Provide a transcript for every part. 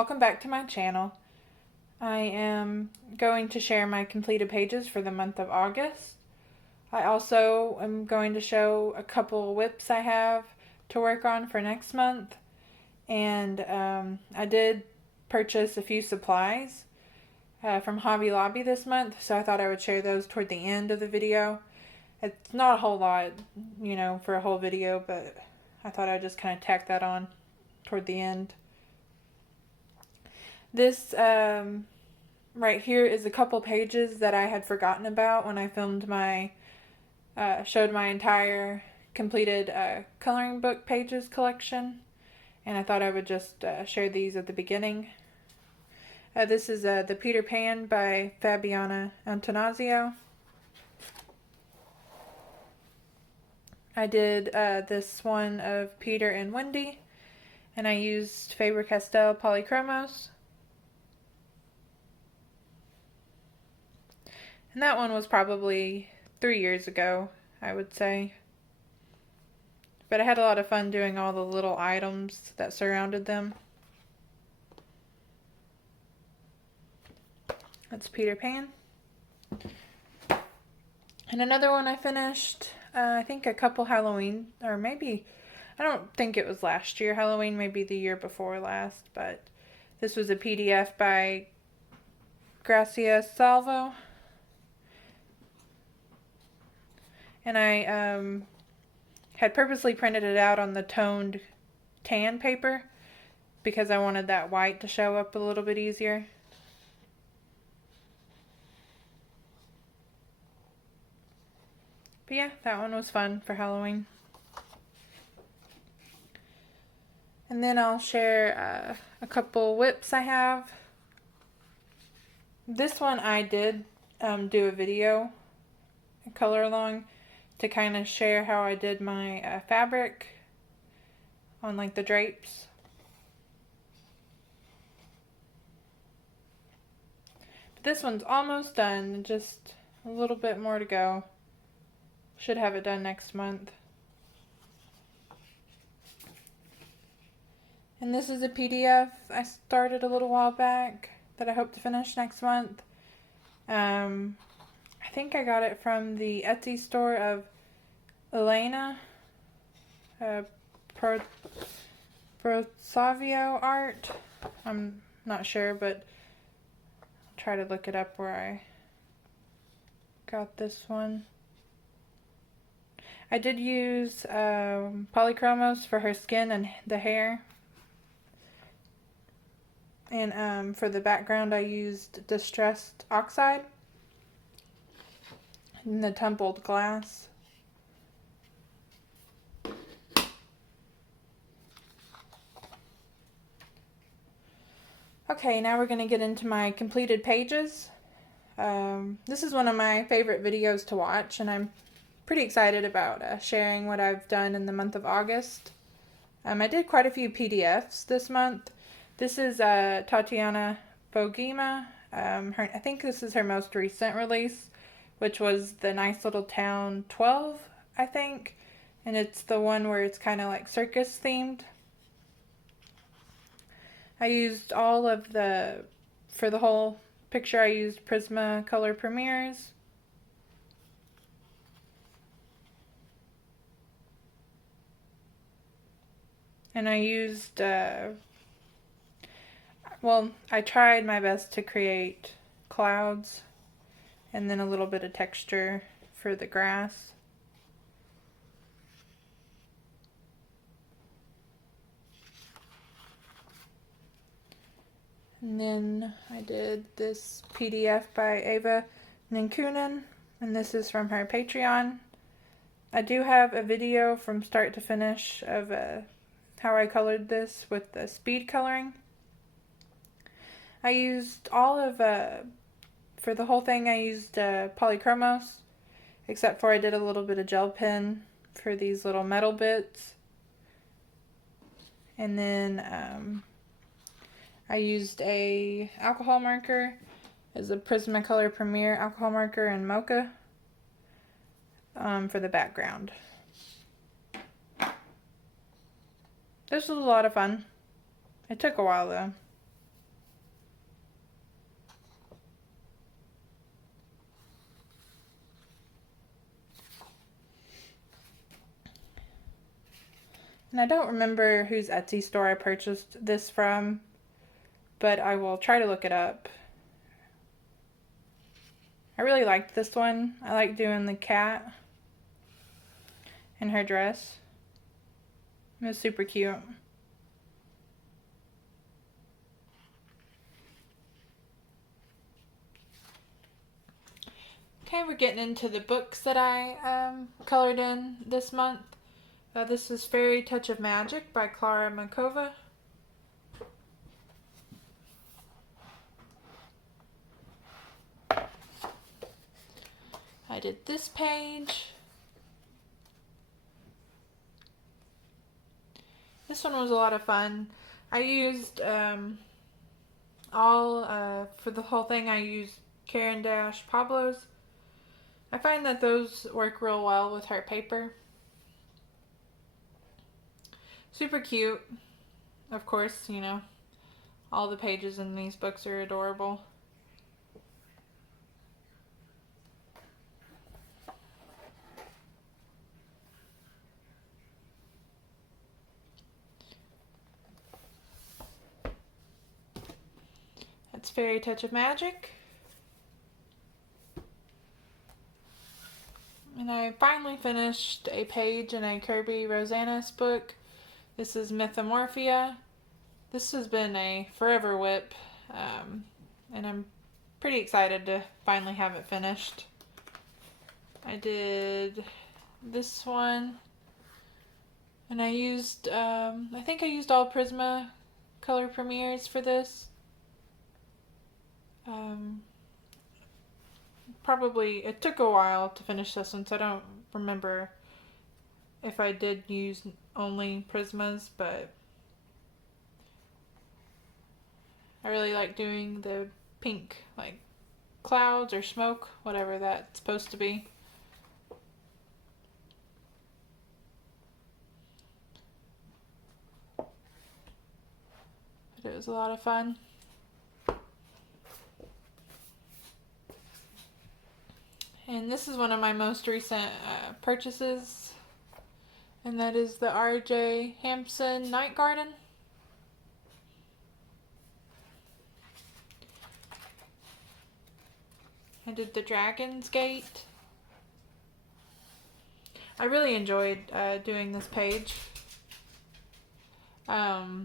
welcome back to my channel. I am going to share my completed pages for the month of August. I also am going to show a couple whips I have to work on for next month. And I did purchase a few supplies from Hobby Lobby this month, so I thought I would share those toward the end of the video. It's not a whole lot, for a whole video, but I thought I'd just kind of tack that on toward the end. This right here is a couple pages that I had forgotten about when I filmed showed my entire completed coloring book pages collection. And I thought I would just share these at the beginning. This is the Peter Pan by Fabiana Antonazio. I did this one of Peter and Wendy, and I used Faber-Castell Polychromos. And that one was probably 3 years ago, I would say. But I had a lot of fun doing all the little items that surrounded them. That's Peter Pan. And another one I finished, I think a couple Halloween, or maybe, I don't think it was last year Halloween, maybe the year before last, but this was a PDF by Gracia Salvo. And I had purposely printed it out on the toned tan paper because I wanted that white to show up a little bit easier. But yeah, that one was fun for Halloween. And then I'll share a couple whips I have. This one I did do a video, a color along, to kind of share how I did my fabric on like the drapes. But this one's almost done, just a little bit more to go. Should have it done next month. And this is a PDF I started a little while back that I hope to finish next month. I think I got it from the Etsy store of Elena, Burtasova art. I'm not sure, but I'll try to look it up where I got this one. I did use Polychromos for her skin and the hair. And for the background I used Distressed Oxide and the tumbled glass. Okay, now we're going to get into my completed pages. This is one of my favorite videos to watch, and I'm pretty excited about sharing what I've done in the month of August. I did quite a few PDFs this month. This is Tatiana Bogima. I think this is her most recent release, which was the Nice Little Town 12, I think. And it's the one where it's kind of like circus themed. I used for the whole picture, I used Prismacolor Premieres. And I used, I tried my best to create clouds and then a little bit of texture for the grass. And then I did this PDF by Ava Ninkunin, and this is from her Patreon. I do have a video from start to finish of how I colored this with the speed coloring. I used for the whole thing I used Polychromos, except for I did a little bit of gel pen for these little metal bits. And then I used a alcohol marker as a Prismacolor Premier alcohol marker in Mocha for the background. This was a lot of fun. It took a while though. And I don't remember whose Etsy store I purchased this from, but I will try to look it up. I really liked this one. I like doing the cat in her dress. It was super cute. Okay, we're getting into the books that I colored in this month. This is Fairy Touch of Magic by Clara Makova. I did this page. This one was a lot of fun. I used for the whole thing, I used Caran d'Ache Pablos. I find that those work real well with her paper. Super cute. Of course, you know, all the pages in these books are adorable. That's Fairy Touch of Magic. And I finally finished a page in a Kirby Rosanis book. This is Methamorphia. This has been a forever whip, and I'm pretty excited to finally have it finished. I did this one, and I used, I think I used all Prisma color premieres for this. Probably, it took a while to finish this one, so I don't remember if I did use only Prismas, but I really like doing the pink, like clouds or smoke, whatever that's supposed to be. But it was a lot of fun. And this is one of my most recent purchases, and that is the R.J. Hampson Night Garden. I did the Dragon's Gate. I really enjoyed doing this page. It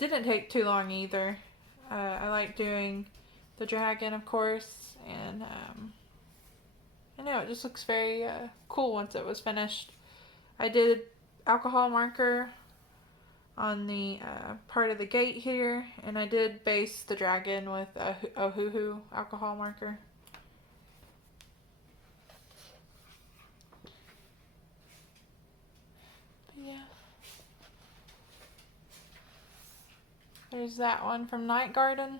didn't take too long either. I like doing the dragon, of course, and I know it just looks very cool once it was finished. I did alcohol marker on the part of the gate here, and I did base the dragon with a hoo-hoo alcohol marker. Yeah. There's that one from Night Garden.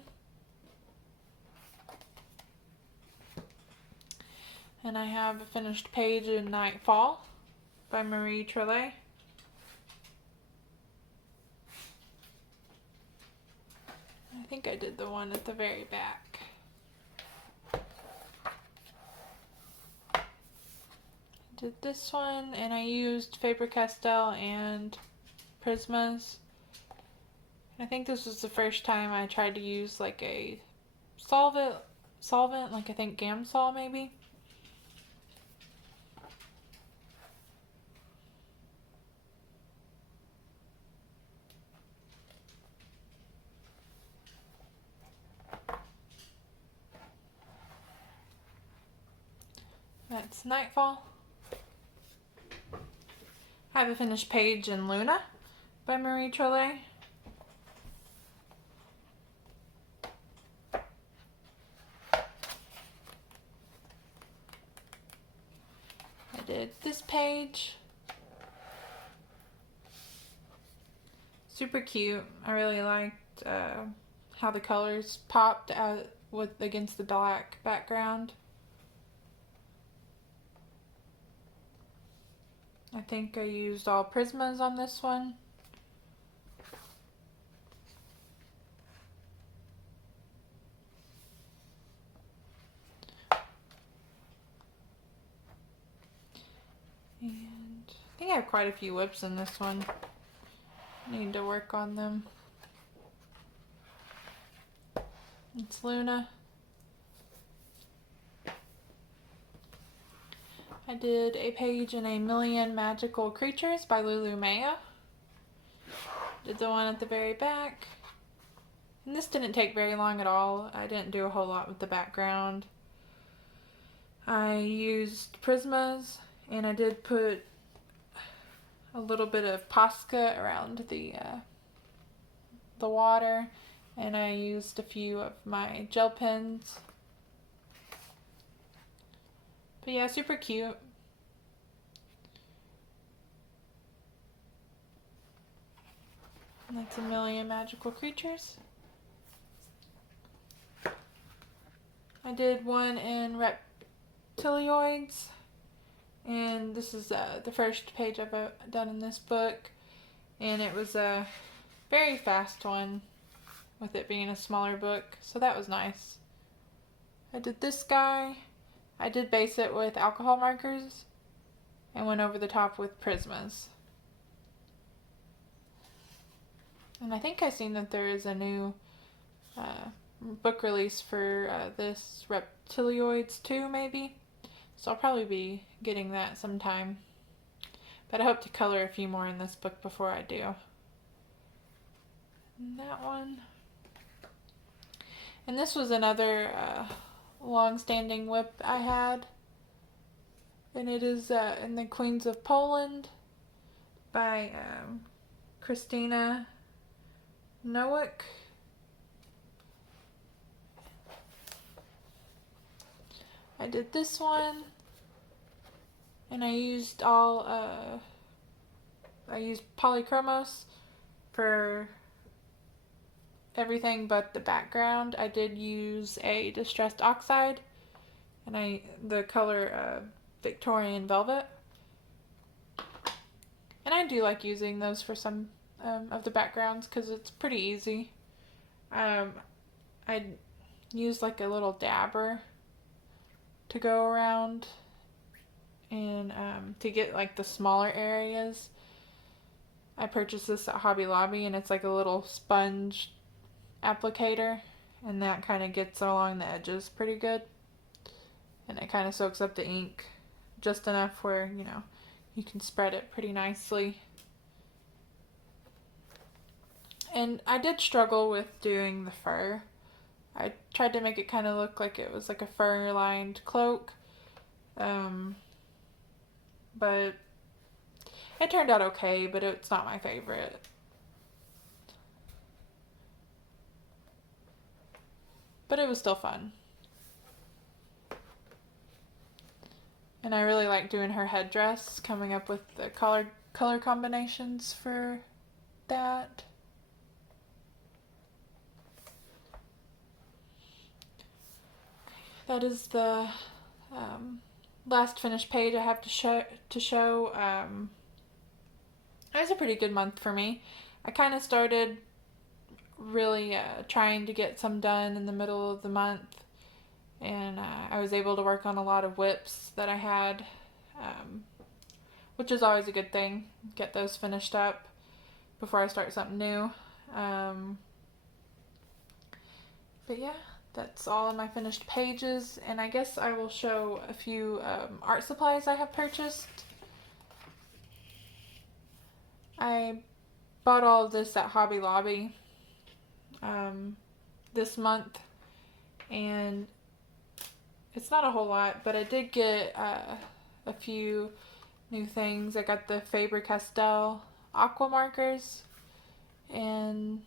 And I have a finished page in Nightfall by Marie Trelay. I think I did the one at the very back. I did this one, and I used Faber-Castell and Prismas. I think this was the first time I tried to use like a solvent, like I think Gamsol maybe. That's Nightfall. I have a finished Paige and Luna by Marie Trelay. I did this page. Super cute. I really liked how the colors popped out against the black background. I think I used all Prismas on this one. And I think I have quite a few whips in this one. Need to work on them. It's Luna. I did a page in A Million Magical Creatures by Lulu Maya. Did the one at the very back. And this didn't take very long at all. I didn't do a whole lot with the background. I used Prismas, and I did put a little bit of Posca around the water, and I used a few of my gel pens. But yeah, super cute. And that's A Million Magical Creatures. I did one in Reptilioids, and this is the first page I've done in this book, and it was a very fast one with it being a smaller book, so that was nice. I did this guy. I did base it with alcohol markers and went over the top with Prismas. And I think I've seen that there is a new book release for this Reptilioids 2, maybe. So I'll probably be getting that sometime. But I hope to color a few more in this book before I do. And that one. And this was another long-standing whip I had. And it is in the Queens of Poland by Christina Nowak. I did this one, and I used I used polychromos for everything but the background. I did use a distressed oxide, and the color Victorian Velvet. And I do like using those for some of the backgrounds because it's pretty easy. I used like a little dabber to go around and to get like the smaller areas. I purchased this at Hobby Lobby, and it's like a little sponge applicator, and that kind of gets along the edges pretty good, and it kind of soaks up the ink just enough where you can spread it pretty nicely. And I did struggle with doing the fur. I tried to make it kind of look like it was like a fur-lined cloak. But it turned out okay, but it's not my favorite. But it was still fun. And I really like doing her headdress, coming up with the color combinations for that. That is the last finished page I have to show. It was a pretty good month for me. I kind of started really trying to get some done in the middle of the month, and I was able to work on a lot of whips that I had, which is always a good thing. Get those finished up before I start something new. But yeah, that's all of my finished pages, and I guess I will show a few art supplies I have purchased. I bought all of this at Hobby Lobby this month, and it's not a whole lot, but I did get a few new things. I got the Faber-Castell aqua markers, and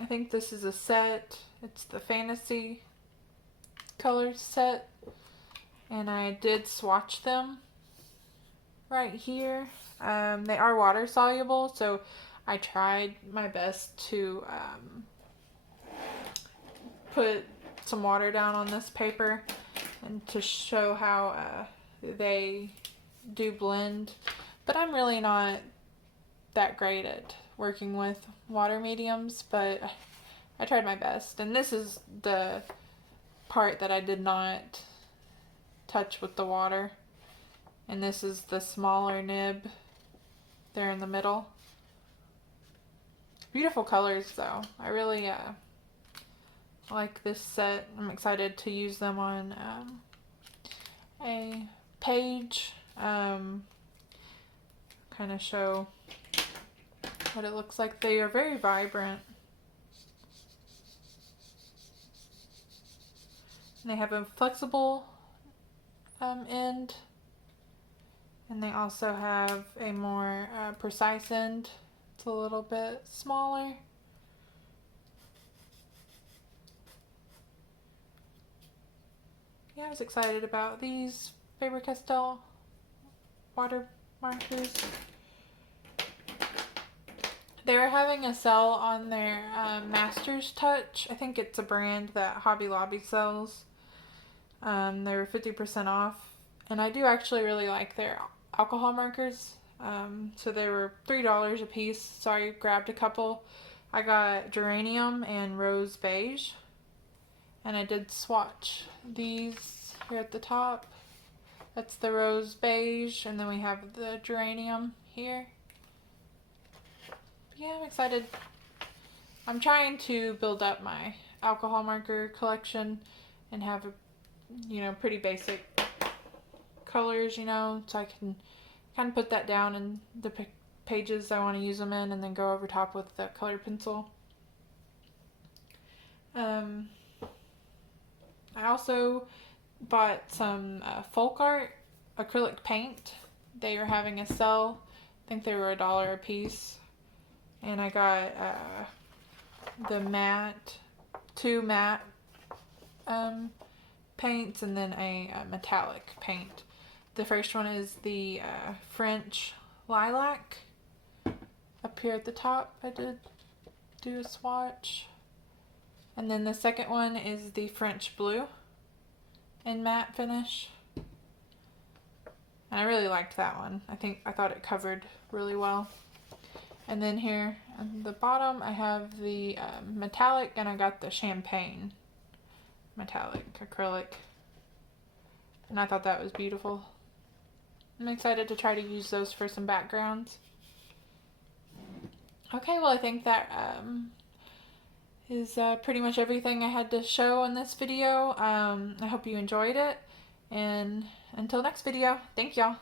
I think this is a set. It's the Fantasy color set, and I did swatch them right here. They are water soluble, so I tried my best to put some water down on this paper and to show how they do blend. But I'm really not that great at working with water mediums, but I tried my best. And this is the part that I did not touch with the water. And this is the smaller nib there in the middle. Beautiful colors though. I really like this set. I'm excited to use them on a page. Kind of show what it looks like. They are very vibrant. And they have a flexible end. And they also have a more precise end. It's a little bit smaller. Yeah, I was excited about these Faber-Castell water markers. They were having a sale on their Master's Touch. I think it's a brand that Hobby Lobby sells. They were 50% off. And I do actually really like their alcohol markers. So they were $3 a piece. So I grabbed a couple. I got geranium and rose beige. And I did swatch these here at the top. That's the rose beige. And then we have the geranium here. Yeah, I'm excited. I'm trying to build up my alcohol marker collection and have a, pretty basic colors, so I can kind of put that down in the pages I want to use them in and then go over top with the color pencil. I also bought some folk art acrylic paint. They were having a sale. I think they were $1 a piece. And I got the two matte paints and then a metallic paint. The first one is the French lilac. Up here at the top I did do a swatch. And then the second one is the French blue in matte finish. And I really liked that one. I thought it covered really well. And then here on the bottom I have the metallic, and I got the champagne metallic acrylic. And I thought that was beautiful. I'm excited to try to use those for some backgrounds. Okay, well I think that is pretty much everything I had to show in this video. I hope you enjoyed it. And until next video, thank y'all.